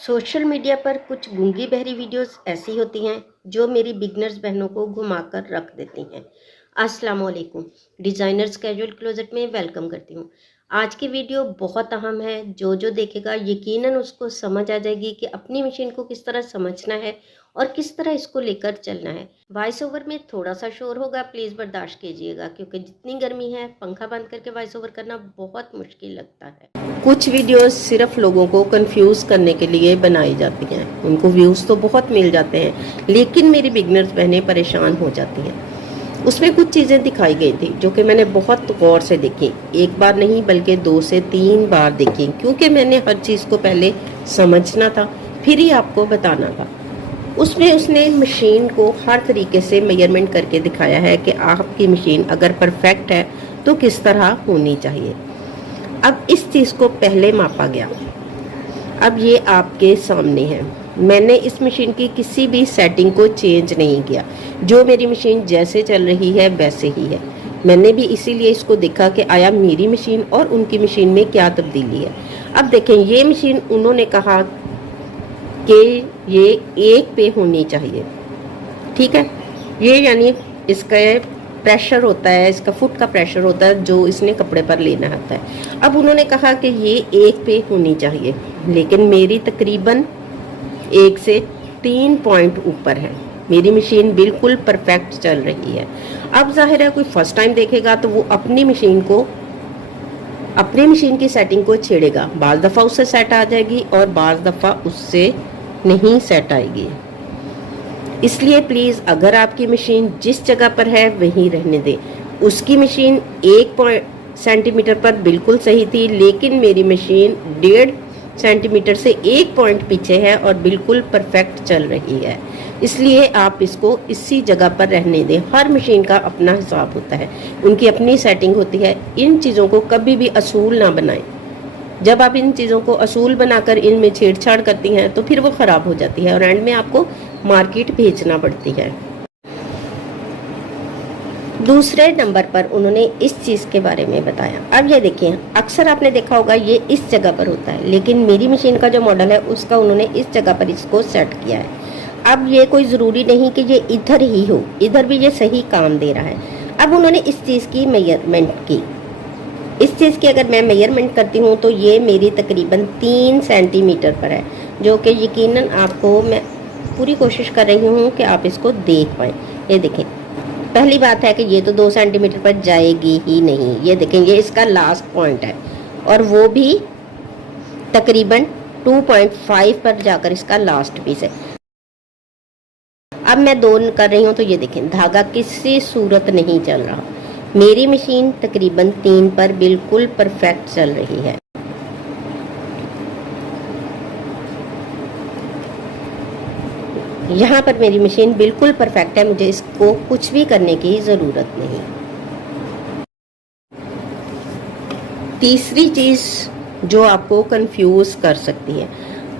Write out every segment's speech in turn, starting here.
Social media पर कुछ गूंगी बहरी वीडियोस ऐसी होती हैं जो मेरी बिगनर्स बहनों को घुमाकर रख देती हैं। अस्सलाम वालेकुम। डिज़ाइनर्स कैजुअल क्लोजेट में वेलकम करती हूँ। आज की वीडियो बहुत अहम है। जो देखेगा यकीनन उसको समझ आ जाएगी कि अपनी मशीन को किस तरह समझना है और किस तरह इसको लेकर चलना है। वॉइस ओवर में थोड़ा सा शोर होगा, प्लीज़ बर्दाश्त कीजिएगा, क्योंकि जितनी गर्मी है पंखा बंद करके वॉइस ओवर करना बहुत मुश्किल लगता है। कुछ वीडियोस सिर्फ लोगों को कंफ्यूज करने के लिए बनाई जाती हैं। उनको व्यूज़ तो बहुत मिल जाते हैं, लेकिन मेरी बिगनर्स बहनें परेशान हो जाती हैं। उसमें कुछ चीज़ें दिखाई गई थी जो कि मैंने बहुत गौर से देखी, एक बार नहीं बल्कि 2 से 3 बार देखी, क्योंकि मैंने हर चीज़ को पहले समझना था, फिर ही आपको बताना था। उसमें उसने मशीन को हर तरीके से मेजरमेंट करके दिखाया है कि आपकी मशीन अगर परफेक्ट है तो किस तरह होनी चाहिए। अब इस चीज़ को पहले मापा गया। अब ये आपके सामने है। मैंने इस मशीन की किसी भी सेटिंग को चेंज नहीं किया। जो मेरी मशीन जैसे चल रही है वैसे ही है। मैंने भी इसीलिए इसको देखा कि आया मेरी मशीन और उनकी मशीन में क्या तब्दीली है। अब देखें, ये मशीन उन्होंने कहा कि ये 1 पे होनी चाहिए। ठीक है, ये यानी इसका प्रेशर होता है, इसका फुट का प्रेशर होता है जो इसने कपड़े पर लेना होता है। अब उन्होंने कहा कि ये 1 पे होनी चाहिए, लेकिन मेरी तकरीबन 1 से 3 पॉइंट ऊपर है। मेरी मशीन बिल्कुल परफेक्ट चल रही है। अब जाहिर है कोई फर्स्ट टाइम देखेगा तो वो अपनी मशीन की सेटिंग को छेड़ेगा। बाज़ दफ़ा उससे सेट आ जाएगी और बाज़ दफ़ा उससे नहीं सेट आएगी। इसलिए प्लीज़ अगर आपकी मशीन जिस जगह पर है वहीं रहने दें। उसकी मशीन 1 सेंटीमीटर पर बिल्कुल सही थी, लेकिन मेरी मशीन 1.5 सेंटीमीटर से 1 पॉइंट पीछे है और बिल्कुल परफेक्ट चल रही है। इसलिए आप इसको इसी जगह पर रहने दें। हर मशीन का अपना हिसाब होता है, उनकी अपनी सेटिंग होती है। इन चीज़ों को कभी भी असूल ना बनाएं। जब आप इन चीज़ों को असूल बनाकर इनमें छेड़छाड़ करती हैं तो फिर वो ख़राब हो जाती है और एंड में आपको मार्केट भेजना पड़ती है। दूसरे नंबर पर उन्होंने इस चीज़ के बारे में बताया। अब ये देखिए, अक्सर आपने देखा होगा ये इस जगह पर होता है, लेकिन मेरी मशीन का जो मॉडल है उसका उन्होंने इस जगह पर इसको सेट किया है। अब ये कोई ज़रूरी नहीं कि ये इधर ही हो, इधर भी ये सही काम दे रहा है। अब उन्होंने इस चीज़ की मेजरमेंट की। इस चीज़ की अगर मैं मेजरमेंट करती हूँ तो ये मेरी तकरीबन 3 सेंटीमीटर पर है, जो कि यकीनन आपको मैं पूरी कोशिश कर रही हूँ कि आप इसको देख पाएँ। ये देखें, पहली बात है कि ये तो 2 सेंटीमीटर पर जाएगी ही नहीं। ये देखें, ये इसका लास्ट पॉइंट है और वो भी तकरीबन 2.5 पर जाकर इसका लास्ट पीस है। अब मैं 2 कर रही हूँ तो ये देखें, धागा किसी सूरत नहीं चल रहा। मेरी मशीन तकरीबन 3 पर बिल्कुल परफेक्ट चल रही है। यहाँ पर मेरी मशीन बिल्कुल परफेक्ट है, मुझे इसको कुछ भी करने की ज़रूरत नहीं। तीसरी चीज़ जो आपको कंफ्यूज कर सकती है,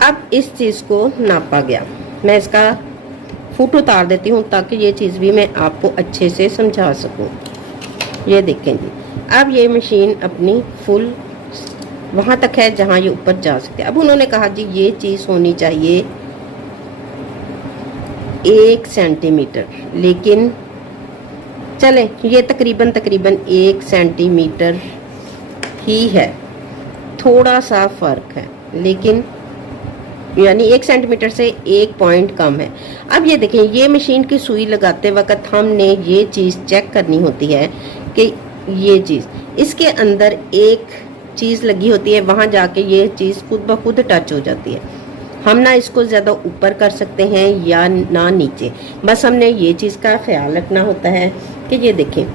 अब इस चीज़ को नापा गया। मैं इसका फुट उतार देती हूँ ताकि ये चीज़ भी मैं आपको अच्छे से समझा सकूँ। ये देखें जी, अब ये मशीन अपनी फुल वहाँ तक है जहाँ ये ऊपर जा सकते हैं। अब उन्होंने कहा जी ये चीज़ होनी चाहिए 1 सेंटीमीटर, लेकिन चले ये तकरीबन 1 सेंटीमीटर ही है। थोड़ा सा फ़र्क है, लेकिन यानी 1 सेंटीमीटर से 1 पॉइंट कम है। अब ये देखें, ये मशीन की सुई लगाते वक्त हमने ये चीज़ चेक करनी होती है कि ये चीज़ इसके अंदर एक चीज़ लगी होती है, वहाँ जाके ये चीज़ खुद ब खुद टच हो जाती है। हम ना इसको ज़्यादा ऊपर कर सकते हैं या ना नीचे, बस हमने ये चीज़ का ख्याल रखना होता है कि ये देखें,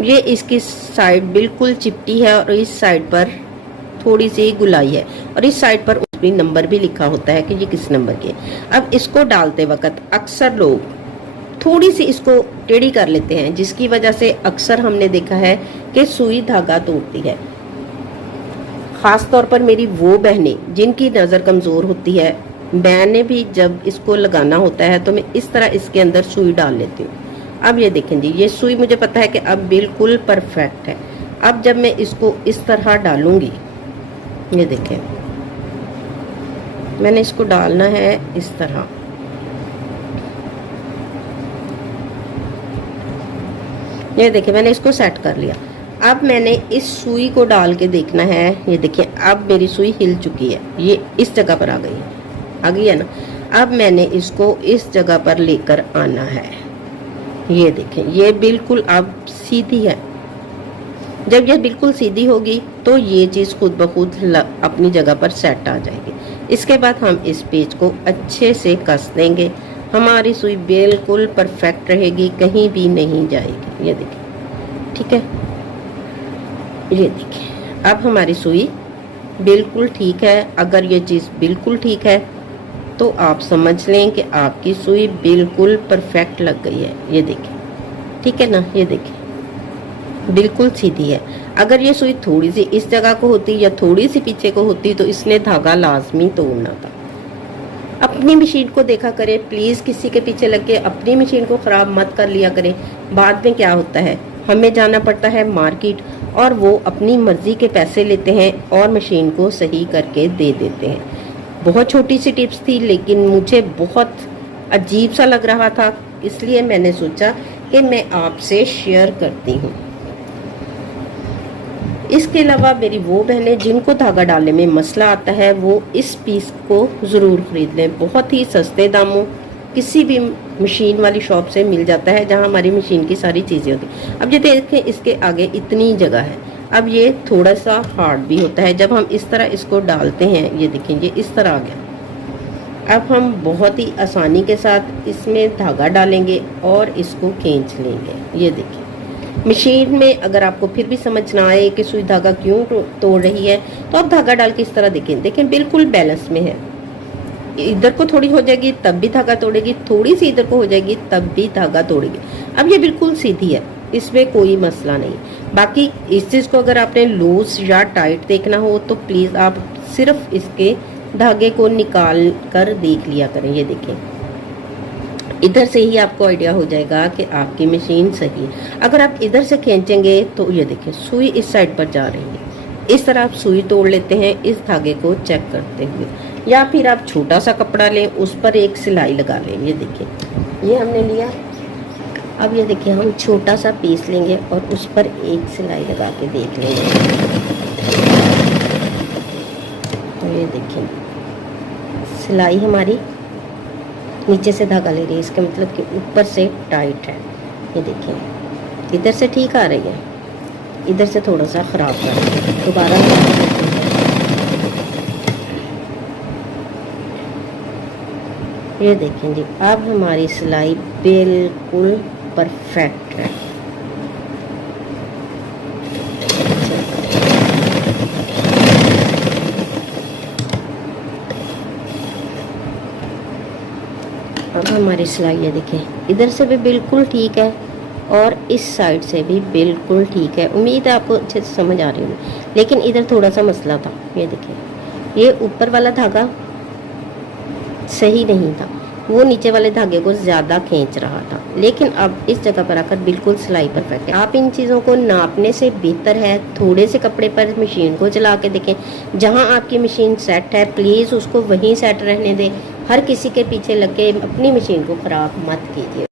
ये इसकी साइड बिल्कुल चिपटी है और इस साइड पर थोड़ी सी गुलाई है और इस साइड पर उस भी नंबर भी लिखा होता है कि ये किस नंबर की है। अब इसको डालते वक्त अक्सर लोग थोड़ी सी इसको टेढ़ी कर लेते हैं, जिसकी वजह से अक्सर हमने देखा है कि सुई धागा तोड़ती है। ख़ास तौर पर मेरी वो बहनें जिनकी नज़र कमज़ोर होती है, मैंने भी जब इसको लगाना होता है तो मैं इस तरह इसके अंदर सुई डाल लेती हूँ। अब ये देखें जी, ये सुई मुझे पता है कि अब बिल्कुल परफेक्ट है। अब जब मैं इसको इस तरह डालूंगी, ये देखें, मैंने इसको डालना है इस तरह। ये देखिए मैंने इसको सेट कर लिया। अब मैंने इस सुई को डाल के देखना है। ये देखिए अब मेरी सुई हिल चुकी है, ये इस जगह पर आ गई है ना। अब मैंने इसको इस जगह पर लेकर आना है। ये देखें ये बिल्कुल अब सीधी है। जब ये बिल्कुल सीधी होगी तो ये चीज़ खुद ब खुद अपनी जगह पर सेट आ जाएगी। इसके बाद हम इस पेज को अच्छे से कस देंगे। हमारी सुई बिल्कुल परफेक्ट रहेगी, कहीं भी नहीं जाएगी। ये देखिए, ठीक है। ये देखिए अब हमारी सुई बिल्कुल ठीक है। अगर ये चीज़ बिल्कुल ठीक है तो आप समझ लें कि आपकी सुई बिल्कुल परफेक्ट लग गई है। ये देखिए, ठीक है ना। ये देखिए बिल्कुल सीधी है। अगर ये सुई थोड़ी सी इस जगह को होती या थोड़ी सी पीछे को होती तो इसने धागा लाजमी तोड़ना था। अपनी मशीन को देखा करें प्लीज़, किसी के पीछे लग के अपनी मशीन को ख़राब मत कर लिया करें। बाद में क्या होता है, हमें जाना पड़ता है मार्केट और वो अपनी मर्ज़ी के पैसे लेते हैं और मशीन को सही करके दे देते हैं। बहुत छोटी सी टिप्स थी लेकिन मुझे बहुत अजीब सा लग रहा था, इसलिए मैंने सोचा कि मैं आपसे शेयर करती हूँ। इसके अलावा मेरी वो बहनें जिनको धागा डालने में मसला आता है वो इस पीस को ज़रूर ख़रीद लें। बहुत ही सस्ते दामों किसी भी मशीन वाली शॉप से मिल जाता है जहाँ हमारी मशीन की सारी चीज़ें होती हैं। अब ये देखें इसके आगे इतनी जगह है। अब ये थोड़ा सा हार्ड भी होता है। जब हम इस तरह इसको डालते हैं, ये देखें ये इस तरह आ गया। अब हम बहुत ही आसानी के साथ इसमें धागा डालेंगे और इसको खींच लेंगे। ये देखिए मशीन में अगर आपको फिर भी समझ ना आए कि सुई धागा क्यों तोड़ रही है तो आप धागा डाल के इस तरह देखें बिल्कुल बैलेंस में है। इधर को थोड़ी हो जाएगी तब भी धागा तोड़ेगी, थोड़ी सी इधर को हो जाएगी तब भी धागा तोड़ेगी। अब ये बिल्कुल सीधी है, इसमें कोई मसला नहीं। बाकी इस चीज़ को अगर आपने लूज या टाइट देखना हो तो प्लीज़ आप सिर्फ इसके धागे को निकाल कर देख लिया करें। ये देखें इधर से ही आपको आइडिया हो जाएगा कि आपकी मशीन सही है। अगर आप इधर से खींचेंगे तो ये देखें सुई इस साइड पर जा रही है। इस तरह आप सुई तोड़ लेते हैं इस धागे को चेक करते हुए, या फिर आप छोटा सा कपड़ा लें उस पर एक सिलाई लगा लें। ये देखिए ये हमने लिया। अब ये देखिए हम छोटा सा पीस लेंगे और उस पर एक सिलाई लगा के देख लेंगे। तो ये देखिए सिलाई हमारी नीचे से धागा ले रही है, इसका मतलब कि ऊपर से टाइट है। ये देखिए इधर से ठीक आ रही है, इधर से थोड़ा सा ख़राब कर रही है। दोबारा ये देखें जी अब हमारी सिलाई बिल्कुल परफेक्ट है। अब हमारी सिलाई ये देखें इधर से भी बिल्कुल ठीक है और इस साइड से भी बिल्कुल ठीक है। उम्मीद है आपको अच्छे से समझ आ रही होगी, लेकिन इधर थोड़ा सा मसला था। ये देखें ये ऊपर वाला धागा सही नहीं था, वो नीचे वाले धागे को ज़्यादा खींच रहा था, लेकिन अब इस जगह पर आकर बिल्कुल सिलाई परफेक्ट है। आप इन चीज़ों को नापने से बेहतर है थोड़े से कपड़े पर मशीन को चला के देखें। जहां आपकी मशीन सेट है प्लीज़ उसको वहीं सेट रहने दें। हर किसी के पीछे लग के अपनी मशीन को ख़राब मत कीजिए।